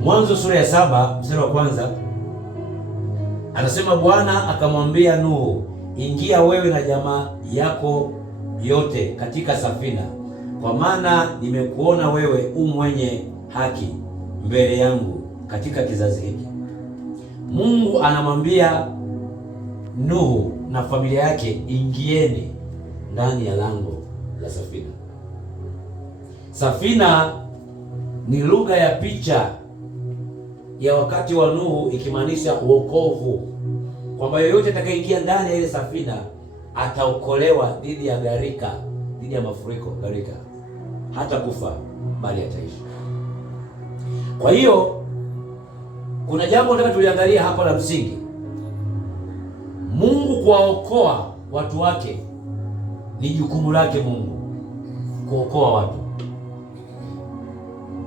Mwanzo sura ya 7 mstari wa kwanza anasema, Bwana akamwambia Nuhu, ingia wewe na jamaa yako yote katika safina, kwa maana nimekuona wewe mwenye haki mbele yangu katika kizazi hiki. Mungu anamwambia Nuhu na familia yake, ingieni ndani ya lango la safina. Safina ni lugha ya picha ya wakati wa Nuhu, ikimaanisha wokovu, kwamba yoyote atakayeingia ndani ya ile safina ataokolewa dhidi ya gharika, dhidi ya mafuriko, gharika, hata kufa bali ataishi. Kwa hiyo kuna jambo nataka tuliangalia hapa la msingi. Mungu kuwaokoa watu wake ni jukumu lake Mungu kuokoa watu,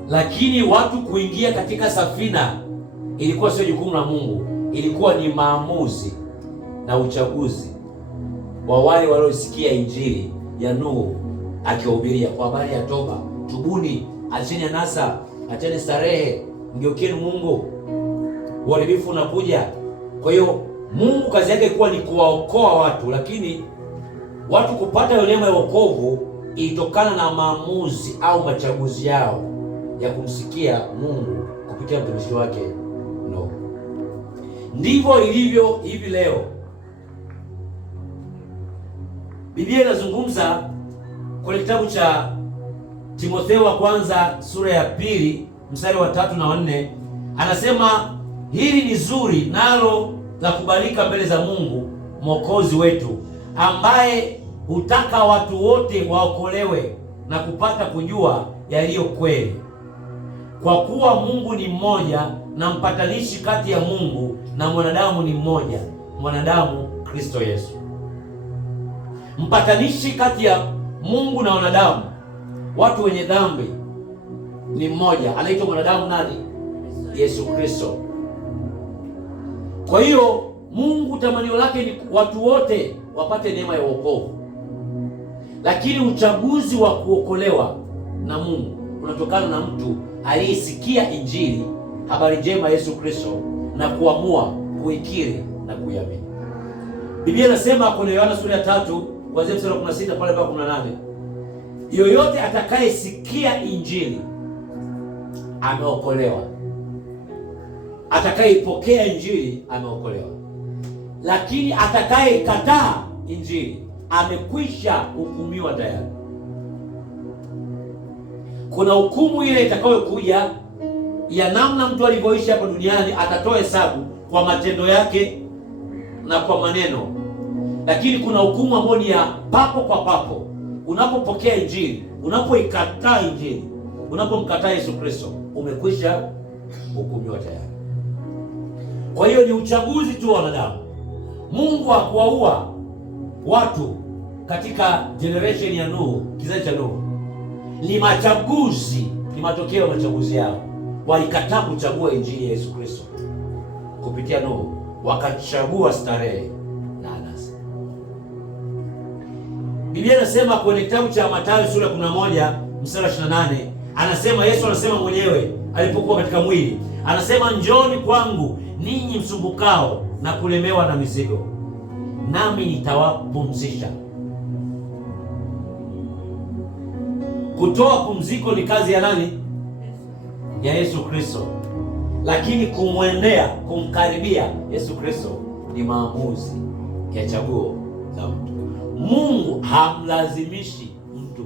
lakini watu kuingia katika safina ilikuwa sio jukumu la Mungu, ilikuwa ni maamuzi na uchaguzi wa wale waliosikia injili ya Nuhu akiwahubiria kwa habari ya toba, tubuni, acheni anasa, acheni starehe, mgeukeni Mungu, uharibifu unakuja. Kwa hiyo Mungu kazi yake ilikuwa ni kuwaokoa watu, lakini watu kupata ile neema ya wokovu ilitokana na maamuzi au machaguzi yao ya kumsikia Mungu kupitia mtumishi wake Nuhu. Ndivyo ilivyo hivi leo. Biblia inazungumza kwenye kitabu cha Timotheo wa kwanza sura ya 2 mstari wa 3 na 4, anasema hili ni zuri nalo la kubalika mbele za Mungu Mwokozi wetu, ambaye hutaka watu wote waokolewe na kupata kujua yaliyo kweli. Kwa kuwa Mungu ni mmoja na mpatanishi kati ya Mungu na mwanadamu ni mmoja, mwanadamu Kristo Yesu. Mpatanishi kati ya Mungu na wanadamu, watu wenye dhambi, ni mmoja, anaitwa mwanadamu nani? Yesu Kristo. Kwa hiyo Mungu tamanio lake ni watu wote wapate neema ya wokovu, lakini uchaguzi wa kuokolewa na Mungu unatokana na mtu aliyesikia injili, habari njema Yesu Kristo, na kuamua kuikiri na kuiamini. Biblia inasema kwenye Yohana sura ya 3 kuanzia mstari wa 16 pale mpaka 18, yoyote atakayesikia injili ameokolewa, atakayeipokea injili ameokolewa, lakini atakayekataa injili amekwisha hukumiwa tayari. Kuna hukumu ile itakayokuja ya namna mtu alivyoishi hapa duniani, atatoa hesabu kwa matendo yake na kwa maneno, lakini kuna hukumu ambayo ni ya papo kwa papo. Unapopokea injili, unapoikataa injili, unapomkataa Yesu Kristo, umekwisha hukumiwa tayari. Kwa hiyo ni uchaguzi tu wa wanadamu. Mungu hakuwaua watu katika generation ya Nuhu, kizazi cha Nuhu. Ni machaguzi, ni matokeo ya machaguzi yao. Walikataa kuchagua injili ya Yesu Kristo kupitia Nuhu, wakachagua starehe na anasa. Biblia inasema kwenye kitabu cha Mathayo sura 11 mstari 28, anasema, Yesu anasema mwenyewe alipokuwa katika mwili, anasema, njooni kwangu ninyi msumbukao na kulemewa na mizigo, nami nitawapumzisha. Kutoa pumziko ni kazi ya nani? Ya Yesu Kristo. Lakini kumwendea, kumkaribia Yesu Kristo ni maamuzi ya chaguo la mtu. Mungu hamlazimishi mtu,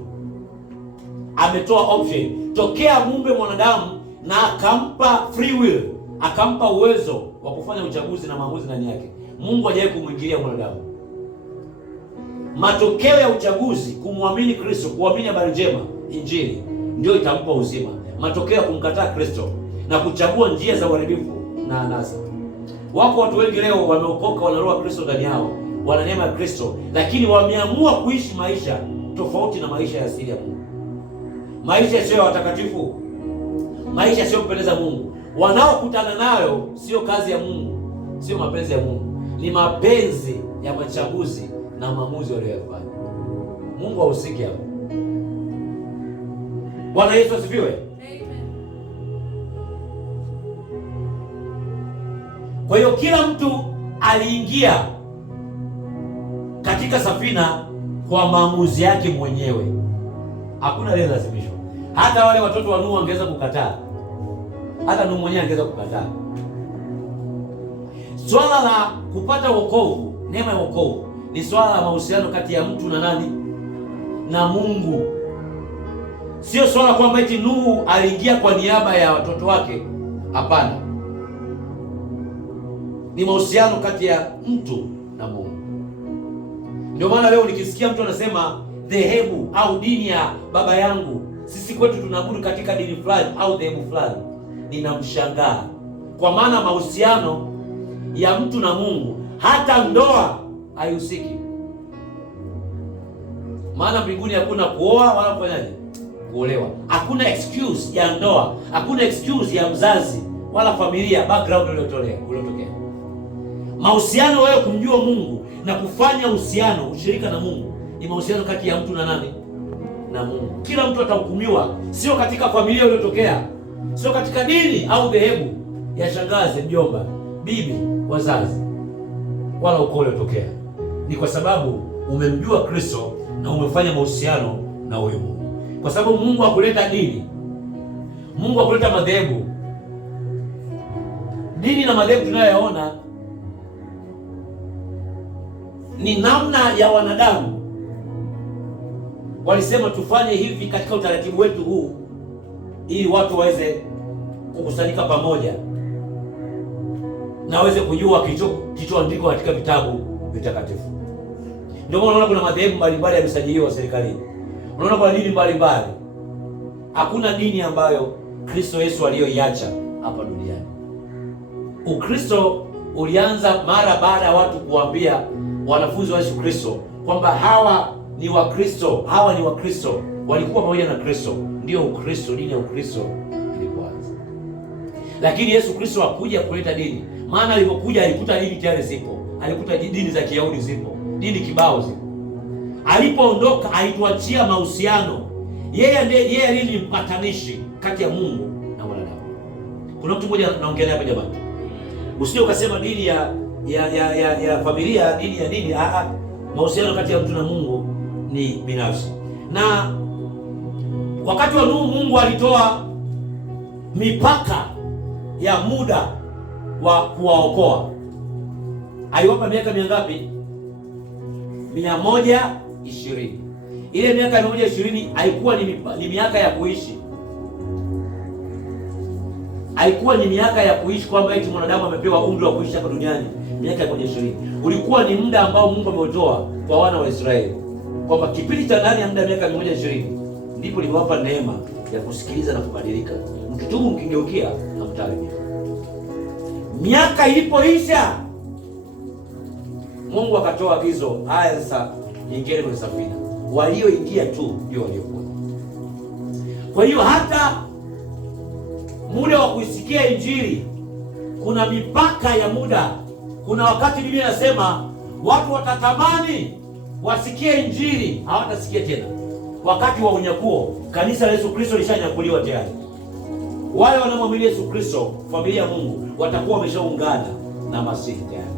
ametoa option tokea muumbe mwanadamu na akampa free will, akampa uwezo wa kufanya uchaguzi na maamuzi ndani yake. Mungu hajawahi kumwingilia mwanadamu. Matokeo ya uchaguzi, kumwamini Kristo, kuamini habari njema, injili, ndio itampa uzima. Matokeo ya kumkataa Kristo na kuchagua njia za uharibifu na anasa. Wako watu wengi leo wameokoka, wana roho ya Kristo ndani yao, wana neema ya Kristo, lakini wameamua kuishi maisha tofauti na maisha ya asili ya Mungu, maisha yasiyo ya watakatifu, maisha yasiyo kupendeza Mungu. Wanaokutana nayo sio kazi ya Mungu, sio mapenzi ya Mungu, ni mapenzi ya machaguzi na maamuzi waliyofanya. Mungu hahusiki hapo. Bwana Yesu asifiwe. Amen. Kwa hiyo kila mtu aliingia katika safina kwa maamuzi yake mwenyewe, hakuna aliyelazimishwa. Hata wale watoto wa Nuhu wangeweza kukataa, hata Nuhu mwenyewe angeweza kukataa. Swala la kupata wokovu, neema ya wokovu, ni swala la mahusiano kati ya mtu na nani? Na Mungu. Sio swala kwamba eti Nuhu aliingia kwa niaba ya watoto wake. Hapana, ni mahusiano kati ya mtu na Mungu. Ndio maana leo nikisikia mtu anasema dhehebu au dini ya baba yangu, sisi kwetu tunaabudu katika dini fulani au dhehebu fulani, ninamshangaa, kwa maana mahusiano ya mtu na Mungu, hata ndoa haihusiki. Maana mbinguni hakuna kuoa wala kufanyaje, kuolewa. Hakuna excuse ya ndoa, hakuna excuse ya mzazi wala familia, background uliotokea. Mahusiano, wewe kumjua Mungu na kufanya uhusiano, ushirika na Mungu, ni mahusiano kati ya mtu na nani? Na Mungu. Kila mtu atahukumiwa, sio katika familia uliotokea, sio katika dini au dhehebu ya shangazi, mjomba, bibi, wazazi, wala ukoo uliotokea. Ni kwa sababu umemjua Kristo na umefanya mahusiano na huyo Mungu. Kwa sababu Mungu hakuleta dini, Mungu hakuleta madhehebu. Dini na madhehebu tunayoyaona ni namna ya wanadamu walisema tufanye hivi katika utaratibu wetu huu, ili watu waweze kukusanyika pamoja na waweze kujua kilichoandikwa katika vitabu vitakatifu. Ndio maana unaona kuna madhehebu mbalimbali yamesajiliwa serikalini, unaona kuna dini mbalimbali. Hakuna dini ambayo Kristo Yesu aliyoiacha hapa duniani. Ukristo ulianza mara baada ya watu kuambia wanafunzi wa Yesu Kristo kwamba hawa ni Wakristo, hawa ni Wakristo, walikuwa pamoja na Kristo. Ndio Ukristo, dini ya Ukristo ilipoanza. Lakini Yesu Kristo hakuja kuleta dini, maana alipokuja alikuta dini tayari zipo, alikuta dini za Kiyahudi zipo, dini kibao zipo. Alipoondoka alituachia mahusiano. Yeye ndiye ni mpatanishi kati ya Mungu na wanadamu. Kuna mtu mmoja naongelea hapa jamani. Usije ukasema dini ya familia, dini ya nini. Mahusiano kati ya mtu na Mungu ni binafsi. Na wakati wa Nuhu, Mungu alitoa mipaka ya muda wa kuwaokoa. Aliwapa miaka mingapi? 120. Ile miaka 120 haikuwa ni miaka ya kuishi, haikuwa ni miaka ya kuishi kwamba eti mwanadamu amepewa umri wa kuishi hapa duniani. Miaka ya 120 ulikuwa ni muda ambao Mungu ameutoa kwa wana wa Israeli, kwamba kipindi cha ndani ya muda wa miaka 120 ndipo liwapa neema ya kusikiliza na kubadilika. Mkitubu mkigeukia hamtaharibika. Miaka ilipoisha, Mungu akatoa agizo, haya sasa ingieni kwenye safina. Walioingia tu ndio waliokuwa. Kwa hiyo hata muda wa kuisikia Injili kuna mipaka ya muda. Kuna wakati Biblia inasema watu watatamani wasikie Injili, hawatasikia tena. Wakati wa unyakuo, kanisa la Yesu Kristo lishanyakuliwa tayari. Wale wanaomwamini Yesu Kristo, familia ya Mungu, watakuwa wameshaungana na Masihi tayari.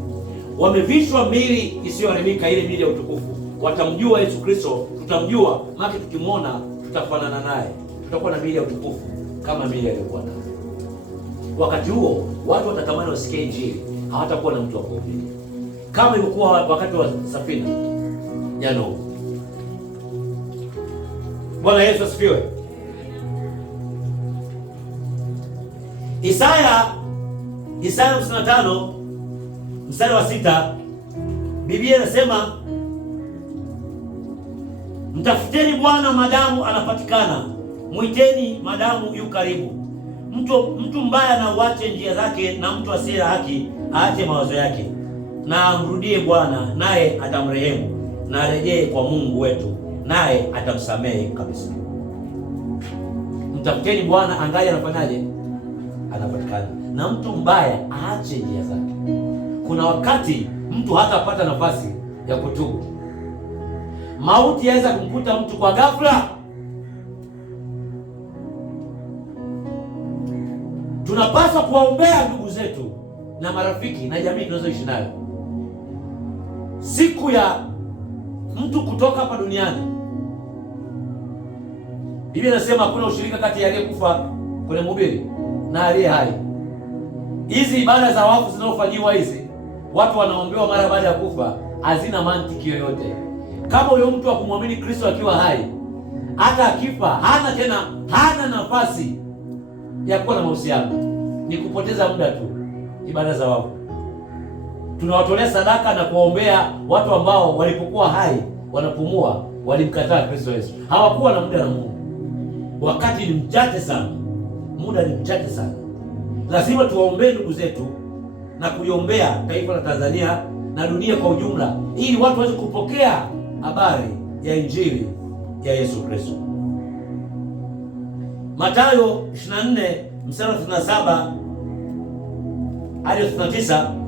Wamevishwa miili isiyoharibika, ile miili ya utukufu. Watamjua Yesu Kristo, tutamjua, maana tukimwona tutafanana naye. Tutakuwa na miili ya utukufu kama miili aliyokuwa nayo. Wakati huo watu watatamani wasikie Injili, hawatakuwa na mtu wa kuhubiri, kama ilikuwa wakati wa safina ya Nuhu. Bwana Yesu asifiwe. Isaya 55 mstari wa 6, Biblia inasema mtafuteni Bwana madamu anapatikana, mwiteni madamu yu karibu. Mtu mbaya na uache njia zake, na mtu asiye na haki aache mawazo yake. Na amrudie Bwana, naye atamrehemu, na arejee kwa Mungu wetu, naye atamsamehe kabisa. Mtafuteni Bwana angali anafanyaje? Anapatikana. Na mtu mbaya aache njia zake. Kuna wakati mtu hatapata nafasi ya kutubu. Mauti yaweza kumkuta mtu kwa ghafla. Tunapaswa kuwaombea ndugu zetu na marafiki na jamii tunazoishi nayo. Siku ya mtu kutoka hapa duniani, Biblia inasema hakuna ushirika kati ya aliyekufa kwenye mhubiri na aliye hai. Hizi ibada za wafu zinazofanyiwa hizi, watu wanaombewa mara baada ya kufa, hazina mantiki yoyote. Kama huyo mtu akumwamini Kristo akiwa hai, hata akifa hana nafasi ya kuwa na mahusiano, ni kupoteza muda tu. Ibada za wafu tunawatolea sadaka na kuwaombea watu ambao walipokuwa hai wanapumua walimkataa Kristo Yesu, hawakuwa na muda na Mungu. Wakati ni mchache sana, muda ni mchache sana. Lazima tuwaombee ndugu zetu na kuliombea taifa la Tanzania na dunia kwa ujumla, ili watu waweze kupokea habari ya injili ya Yesu Kristo. Mathayo 24 mstari wa 37 hadi 39